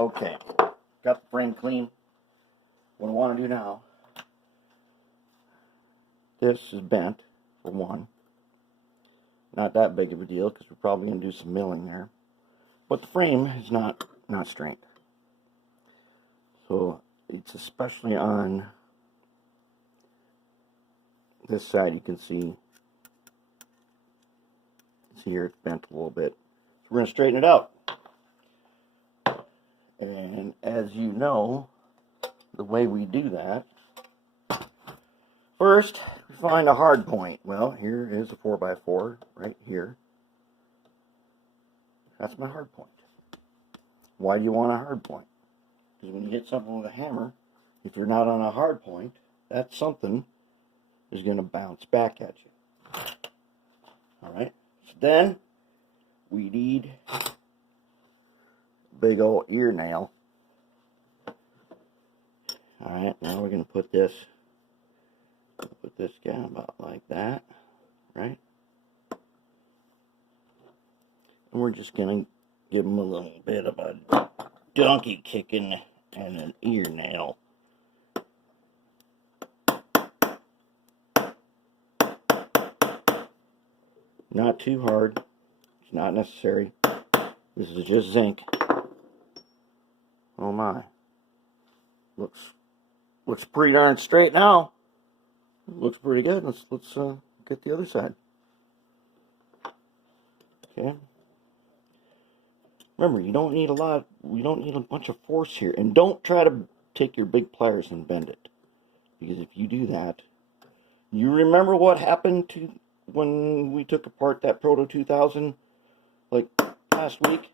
Okay, got the frame clean. What I want to do now, this is bent, for one. Not that big of a deal, because we're probably going to do some milling there. But the frame is not straight. So, it's especially on this side, you can see here it's bent a little bit. So we're going to straighten it out. And as you know, the way we do that, first we find a hard point. Well, here is a 4x4 right here. That's my hard point. Why do you want a hard point? Because when you hit something with a hammer, if you're not on a hard point, that something is going to bounce back at you. Alright, so then we need a big old ear nail. Alright, now we're going to put this down about like that, right? And we're just going to give him a little bit of a donkey kicking and an ear nail. Not too hard. It's not necessary. This is just zinc. Oh my. Looks pretty darn straight now. Looks pretty good. Let's get the other side. Okay. Remember, you don't need a bunch of force here, and don't try to take your big pliers and bend it, because if you do that, you remember what happened to when we took apart that Proto 2000 like last week?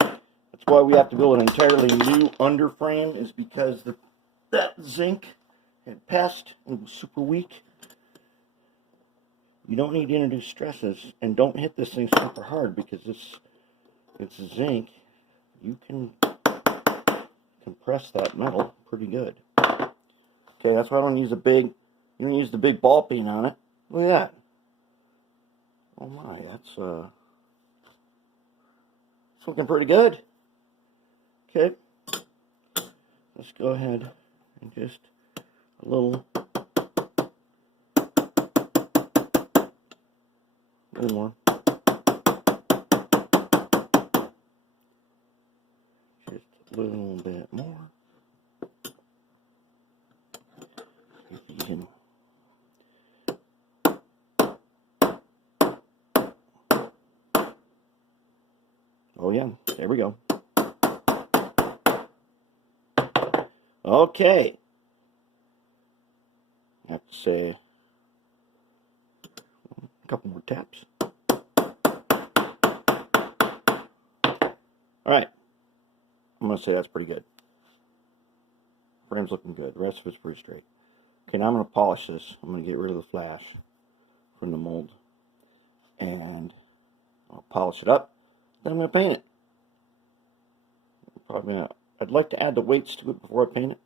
That's why we have to build an entirely new underframe, is because that zinc had passed and was super weak. You don't need to introduce stresses, and don't hit this thing super hard, because it's zinc. You can compress that metal pretty good. Okay, that's why I don't use you don't use the big ball peen on it. Look at that. Oh my, that's it's looking pretty good. Okay, let's go ahead and just a little more. Just a little bit more. If you can. Oh yeah, there we go. Okay. I have to say a couple more taps. Alright. I'm going to say that's pretty good. Frame's looking good. The rest of it's pretty straight. Okay, now I'm going to polish this. I'm going to get rid of the flash from the mold. And I'll polish it up. Then I'm going to paint it. I'd like to add the weights to it before I paint it.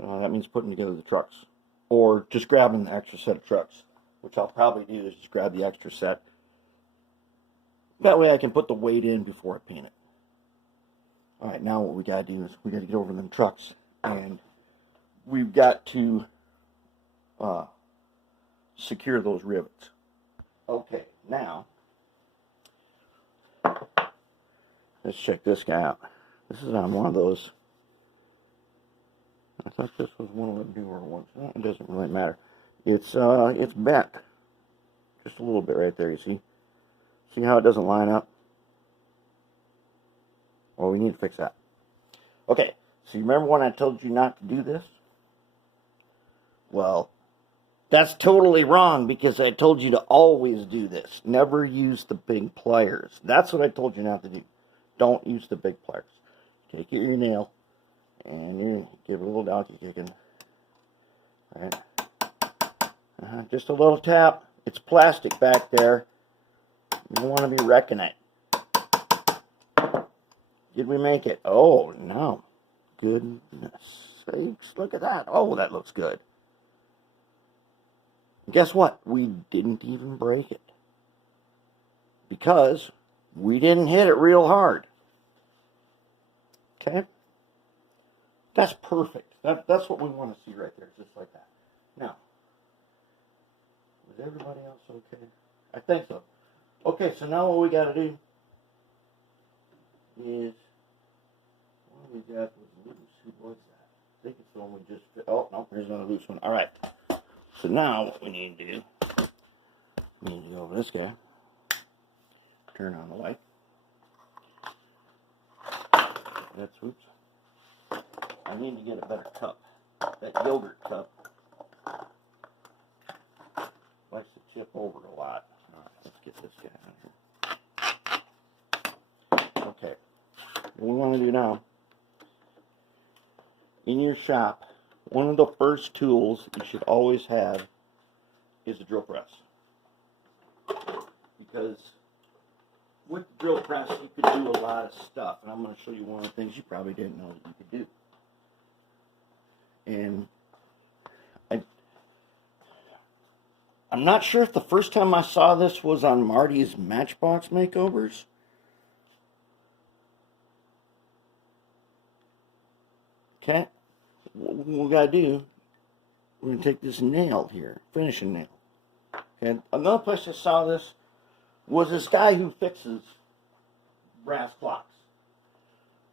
That means putting together the trucks. Or just grabbing the extra set of trucks. Which I'll probably do is just grab the extra set. That way I can put the weight in before I paint it. Alright, now what we got to do is we got to get over them trucks. And we've got to secure those rivets. Okay, now let's check this guy out. This is on one of those. I thought this was one of the newer ones. It doesn't really matter. It's bent. Just a little bit right there, you see? See how it doesn't line up? Well, we need to fix that. Okay, so you remember when I told you not to do this? Well, that's totally wrong, because I told you to always do this. Never use the big pliers. That's what I told you not to do. Don't use the big pliers. Take your nail, and you give it a little donkey kicking. All right. Just a little tap. It's plastic back there. You don't want to be wrecking it. Did we make it? Oh, no. Goodness sakes. Look at that. Oh, that looks good. Guess what? We didn't even break it. Because we didn't hit it real hard. Okay? That's perfect. That's what we want to see right there, just like that. Now, is everybody else okay? I think so. Okay, so now what we got to do is, what we got was loose. Who was that? I think it's the one we just, oh, no, there's another loose one. All right. So now what we need to do, we need to go over this guy, turn on the light. That's, oops. I need to get a better cup. That yogurt cup likes to tip over a lot. All right, let's get this guy out here. Okay. What we want to do now, in your shop, one of the first tools you should always have is a drill press. Because with the drill press, you could do a lot of stuff. And I'm going to show you one of the things you probably didn't know that you could do. And I'm not sure if the first time I saw this was on Marty's Matchbox makeovers. Okay, what we got to do, we're going to take this nail here, finishing nail. Okay, another place I saw this was this guy who fixes brass clocks.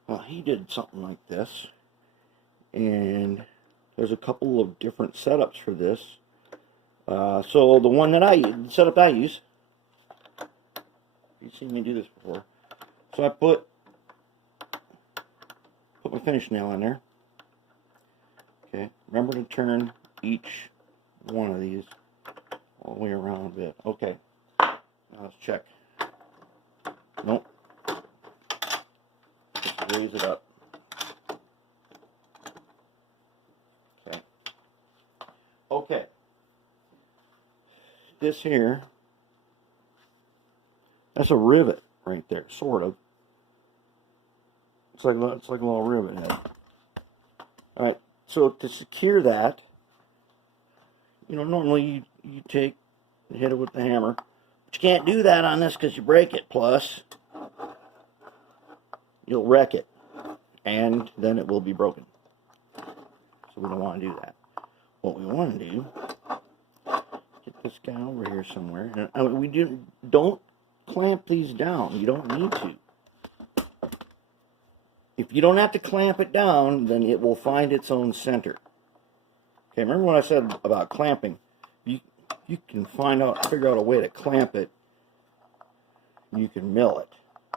Well, he did something like this, and there's a couple of different setups for this. So the one that the setup I use, you've seen me do this before. So I put my finish nail on there. Okay, remember to turn each one of these all the way around a bit. Okay, now let's check. Nope. Just raise it up. Okay. Okay. This here, that's a rivet right there, sort of. It's like a little rivet head. All right. So to secure that, normally you take and hit it with the hammer. But you can't do that on this because you break it. Plus, you'll wreck it. And then it will be broken. So we don't want to do that. What we want to do, get this guy over here somewhere. And we don't clamp these down. You don't need to. If you don't have to clamp it down, then it will find its own center. Okay, remember what I said about clamping? You can figure out a way to clamp it. You can mill it.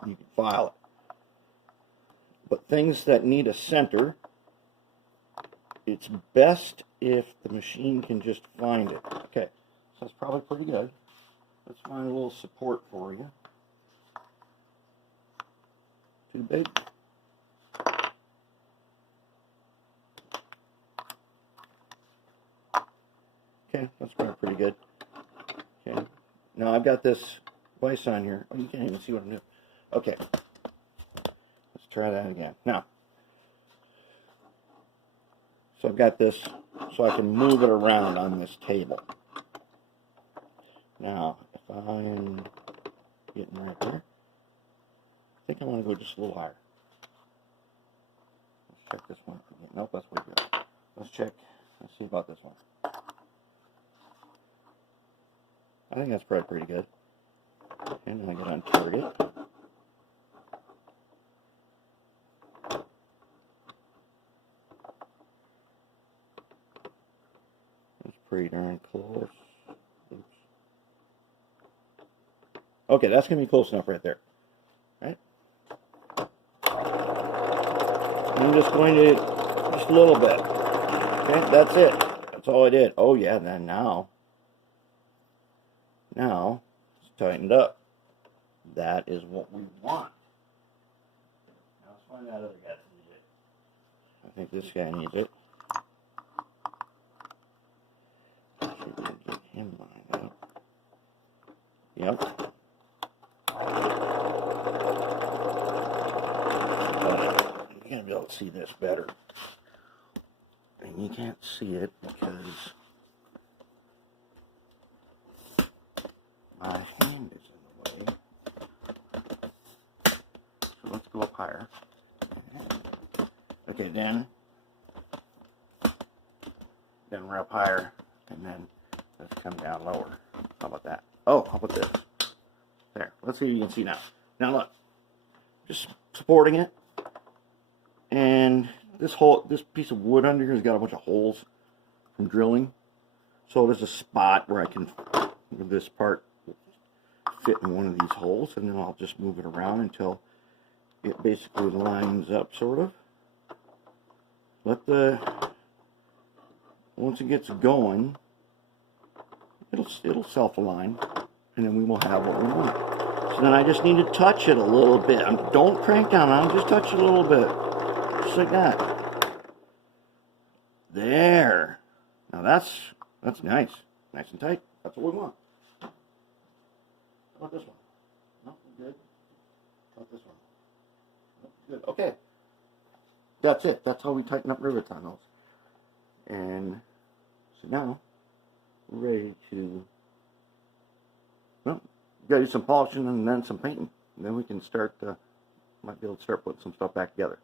You can file it. But things that need a center, it's best if the machine can just find it. Okay, so that's probably pretty good. Let's find a little support for you. Too big? Okay, that's probably pretty good. Okay, now I've got this vise on here. Oh, you can't even see what I'm doing. Okay, let's try that again. Now, so I've got this so I can move it around on this table. Now, if I'm getting right there, I think I want to go just a little higher. Let's check this one. Nope, that's pretty good. Let's check. Let's see about this one. I think that's probably pretty good. And then I get on target. That's pretty darn close. Oops. Okay, that's going to be close enough right there. Right? I'm just going to, just a little bit. Okay, that's it. That's all I did. Oh yeah, then now it's tightened up. That is what we want. Now let's find that other guy that needs it. I think this guy needs it. Let's see if we can get him lined up. Yep. You're going to be able to see this better. And you can't see it because my hand is in the way. So let's go up higher. And Okay, then we're up higher, and then let's come down lower. How about that? Oh, how about this? There. Let's see if you can see now. Now look, just supporting it, and this piece of wood under here has got a bunch of holes from drilling. So there's a spot where I can, this part fit in one of these holes, and then I'll just move it around until it basically lines up, sort of. Once it gets going, it'll self-align, and then we will have what we want. So then I just need to touch it a little bit. Don't crank down on it, just touch it a little bit. Just like that. There. Now that's nice. Nice and tight. That's what we want. How about this one? No, good. How about this one? No, good. Okay. That's it. That's how we tighten up rivets on those. And so now we're ready to, well, we gotta do some polishing and then some painting. And then we can start, might be able to start putting some stuff back together.